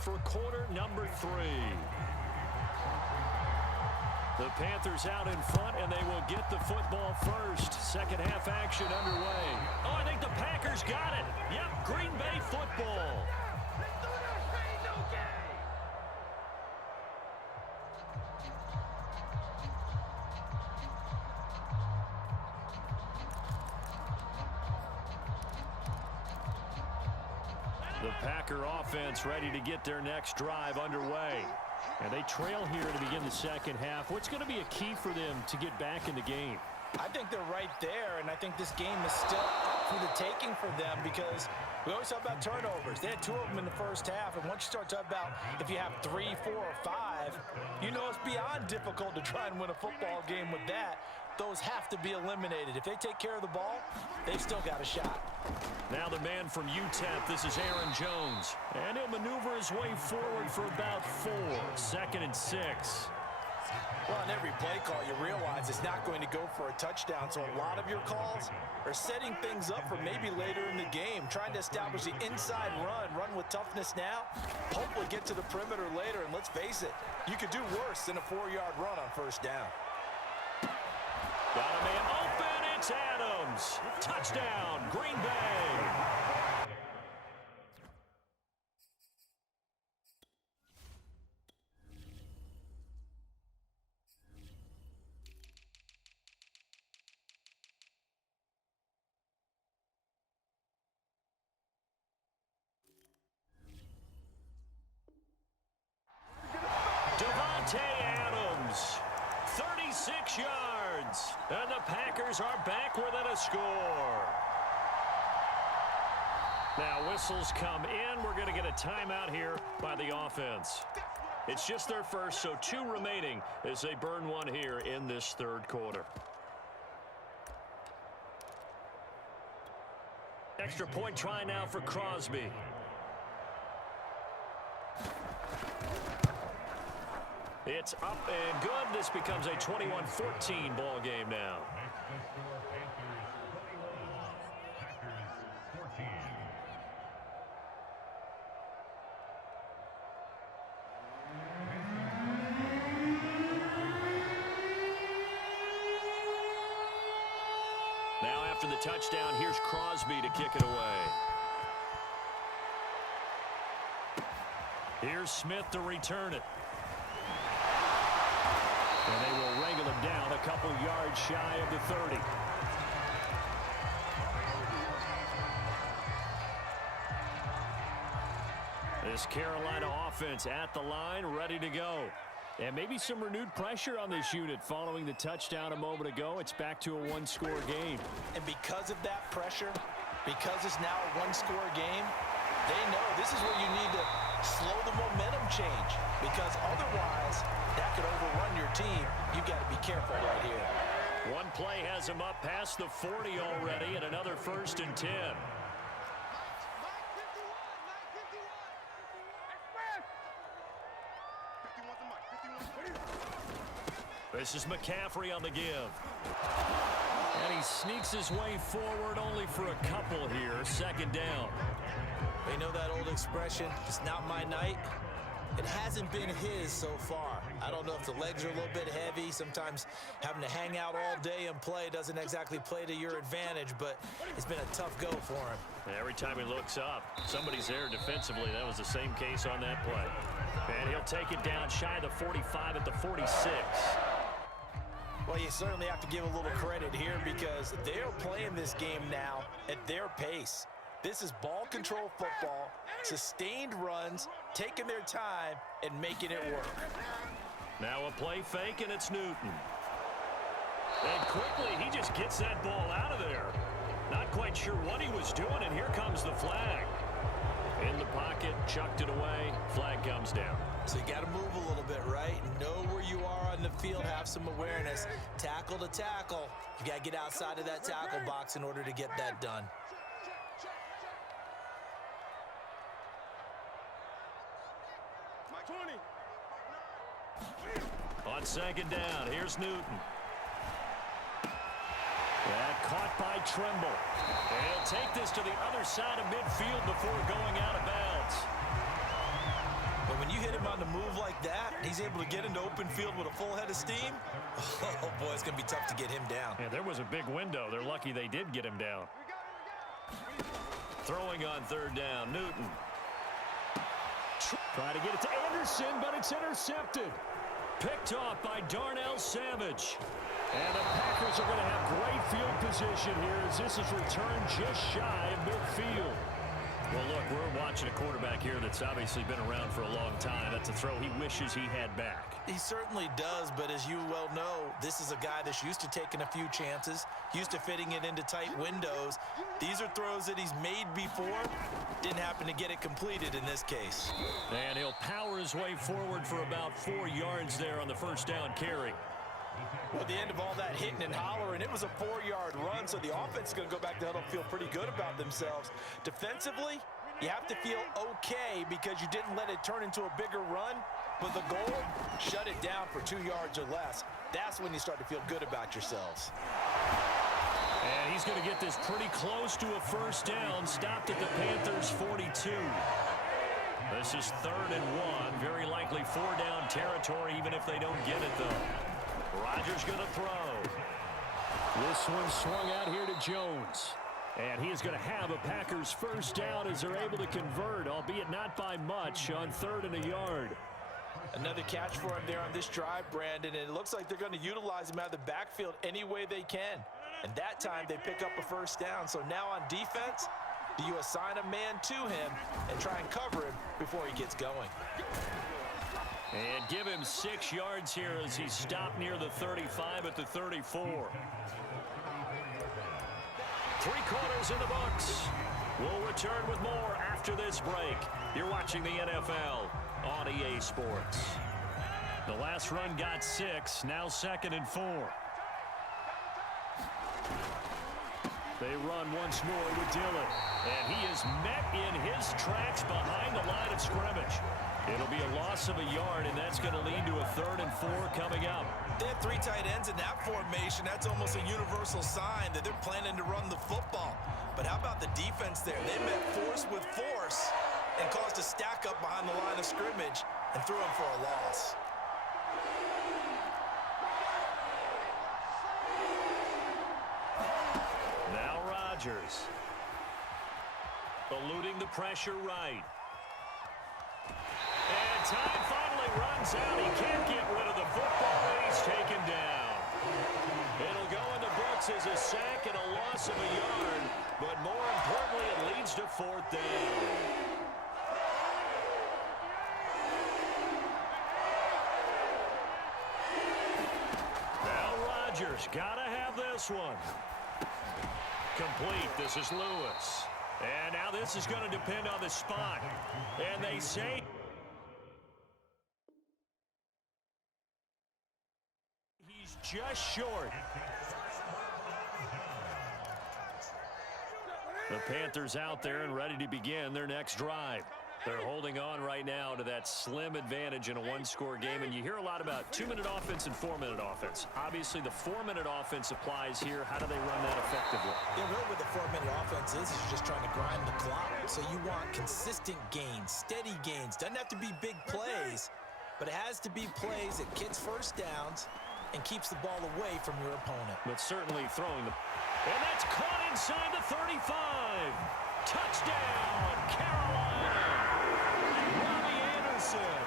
for quarter number 3. The Panthers out in front, and they will get the football first. Second half action underway. Oh, I think the Packers got it. Yep, Green Bay football. The Packer offense ready to get their next drive underway. And they trail here to begin the second half. What's going to be a key for them to get back in the game? I think they're right there, and I think this game is still up for the taking for them because we always talk about turnovers. They had 2 of them in the first half, and once you start talking about if you have 3, 4, or 5, you know it's beyond difficult to try and win a football game with that. Those have to be eliminated. If they take care of the ball, they've still got a shot. Now the man from UTEP, this is Aaron Jones. And he'll maneuver his way forward for about 4. 2nd and 6. Well, on every play call, you realize it's not going to go for a touchdown, so a lot of your calls are setting things up for maybe later in the game, trying to establish the inside run with toughness now, hopefully get to the perimeter later, and let's face it, you could do worse than a 4-yard run on first down. Got a man open, it's Adams. Touchdown, Green Bay. Adams, 36 yards, and the Packers are back within a score. Now whistles come in. We're going to get a timeout here by the offense. It's just their first, so 2 remaining as they burn 1 here in this third quarter. Extra point try now for Crosby. It's up and good. This becomes a 21-14 ball game now. Now after the touchdown, here's Crosby to kick it away. Here's Smith to return it. And they will wrangle him down a couple yards shy of the 30. This Carolina offense at the line, ready to go. And maybe some renewed pressure on this unit following the touchdown a moment ago. It's back to a 1-score game. And because of that pressure, because it's now a 1-score game, they know this is where you need to slow the momentum change, because otherwise that could overrun your team. You've got to be careful right here. One play has him up past the 40 already, and another 1st and 10. This is McCaffrey on the give. And he sneaks his way forward only for a couple here. 2nd down. They know that old expression, it's not my night. It hasn't been his so far. I don't know if the legs are a little bit heavy. Sometimes having to hang out all day and play doesn't exactly play to your advantage, but it's been a tough go for him. Every time he looks up, somebody's there defensively. That was the same case on that play. And he'll take it down shy of the 45 at the 46. Well, you certainly have to give a little credit here because they're playing this game now at their pace. This is ball control football, sustained runs, taking their time, and making it work. Now a play fake, and it's Newton. And quickly, he just gets that ball out of there. Not quite sure what he was doing, and here comes the flag. In the pocket, chucked it away, flag comes down. So you got to move a little bit, right? Know where you are on the field, have some awareness. Tackle to tackle. You got to get outside of that tackle box in order to get that done. On 2nd down, here's Newton. That caught by Trimble. And he'll take this to the other side of midfield before going out of bounds. on the move like that, and he's able to get into open field with a full head of steam, oh, boy, it's going to be tough to get him down. Yeah, there was a big window. They're lucky they did get him down. Throwing on third down, Newton. Try to get it to Anderson, but it's intercepted. Picked off by Darnell Savage. And the Packers are going to have great field position here as this is returned just shy of midfield. Well, look, we're watching a quarterback here that's obviously been around for a long time. That's a throw he wishes he had back. He certainly does, but as you well know, this is a guy that's used to taking a few chances, used to fitting it into tight windows. These are throws that he's made before. Didn't happen to get it completed in this case. And he'll power his way forward for about 4 yards there on the first down carry. Well, at the end of all that hitting and hollering, it was a 4-yard run, so the offense is going to go back to huddle and feel pretty good about themselves. Defensively, you have to feel okay because you didn't let it turn into a bigger run, but the goal, shut it down for 2 yards or less. That's when you start to feel good about yourselves. And he's going to get this pretty close to a first down, stopped at the Panthers' 42. This is 3rd and 1, very likely 4-down territory, even if they don't get it, though. Rodgers going to throw. This one swung out here to Jones. And he is going to have a Packers first down as they're able to convert, albeit not by much, on 3rd and a yard. Another catch for him there on this drive, Brandon, and it looks like they're going to utilize him out of the backfield any way they can. And that time they pick up a first down. So now on defense, do you assign a man to him and try and cover him before he gets going? And give him 6 yards here as he's stopped near the 35 at the 34. 3 quarters in the books. We'll return with more after this break. You're watching the NFL on EA Sports. The last run got 6, now 2nd and 4. They run once more with Dillon. And he is met in his tracks behind the line of scrimmage. It'll be a loss of a yard, and that's going to lead to a 3rd and 4 coming up. They have 3 tight ends in that formation. That's almost a universal sign that they're planning to run the football. But how about the defense there? They met force with force and caused a stack up behind the line of scrimmage and threw him for a loss. Now Rodgers. Eluding the pressure right. And time finally runs out. He can't get rid of the football, and he's taken down. It'll go in the books as a sack and a loss of a yard, but more importantly, it leads to 4th down. Now Rodgers, gotta have this one. Complete. This is Lewis. And now this is going to depend on the spot. And they say he's just short. The Panthers out there and ready to begin their next drive. They're holding on right now to that slim advantage in a 1-score game. And you hear a lot about 2-minute offense and 4-minute offense. Obviously, the 4-minute offense applies here. How do they run that effectively? Yeah, really what the 4-minute offense is you're just trying to grind the clock. So you want consistent gains, steady gains. Doesn't have to be big plays, but it has to be plays that gets first downs and keeps the ball away from your opponent. But certainly throwing the... And that's caught inside the 35. Touchdown, Carolina. Robbie Anderson,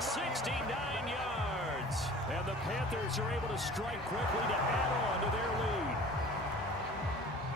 69 yards. And the Panthers are able to strike quickly to add on to their lead.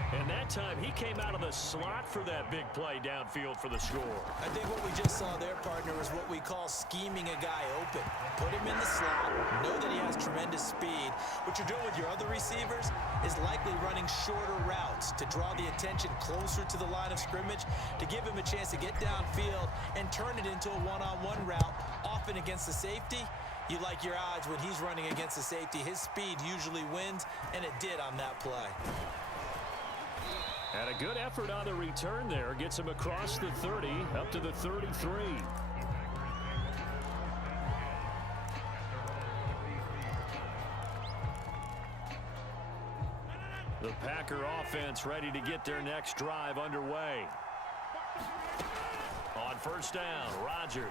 And that time he came out of the slot for that big play downfield for the score. I think what we just saw there, partner, is what we call scheming a guy open. Put him in the slot, know that he has tremendous speed. What you're doing with your other receivers is likely running shorter routes to draw the attention closer to the line of scrimmage, to give him a chance to get downfield and turn it into a one-on-one route, often against the safety. You like your odds when he's running against the safety. His speed usually wins, and it did on that play. And a good effort on the return there. Gets him across the 30, up to the 33. The Packer offense ready to get their next drive underway. On first down, Rodgers.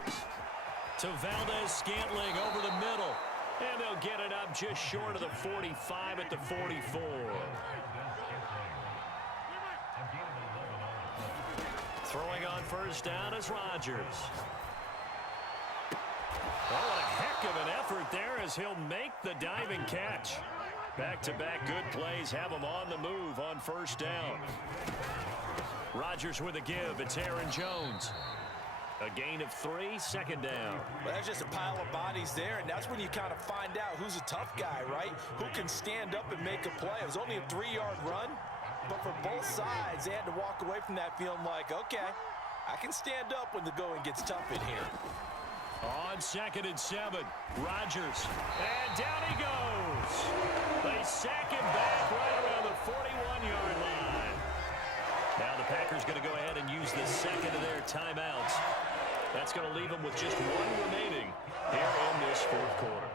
To Valdez-Scantling over the middle. And they'll get it up just short of the 45 at the 44. Throwing on first down is Rodgers. Oh, what a heck of an effort there as he'll make the diving catch. Back-to-back good plays have him on the move on first down. Rodgers with a give. It's Aaron Jones. A gain of 3, second down. Well, that's just a pile of bodies there, and that's when you kind of find out who's a tough guy, right? Who can stand up and make a play. It was only a 3-yard run, but for both sides, they had to walk away from that feeling like, okay, I can stand up when the going gets tough in here. On 2nd and 7, Rodgers. And down he goes. They sack him back right around the 41-yard line. Now the Packers going to go ahead and use the second of their timeouts. That's going to leave them with just 1 remaining here in this fourth quarter.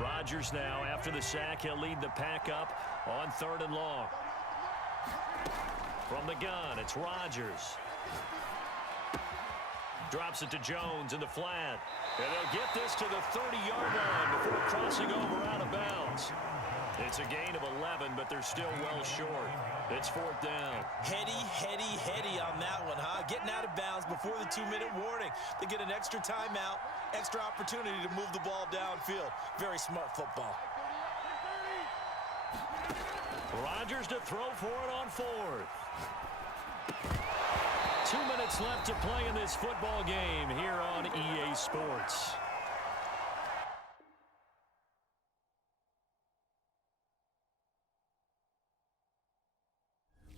Rodgers now, after the sack, he'll lead the pack up on 3rd and long. From the gun, it's Rodgers. Drops it to Jones in the flat. And they'll get this to the 30-yard line before crossing over out of bounds. It's a gain of 11, but they're still well short. It's 4th down. Heady on that one, huh? Getting out of bounds before the 2-minute warning. They get an extra timeout, extra opportunity to move the ball downfield. Very smart football. Rodgers to throw for it on 4th. 2 minutes left to play in this football game here on EA Sports.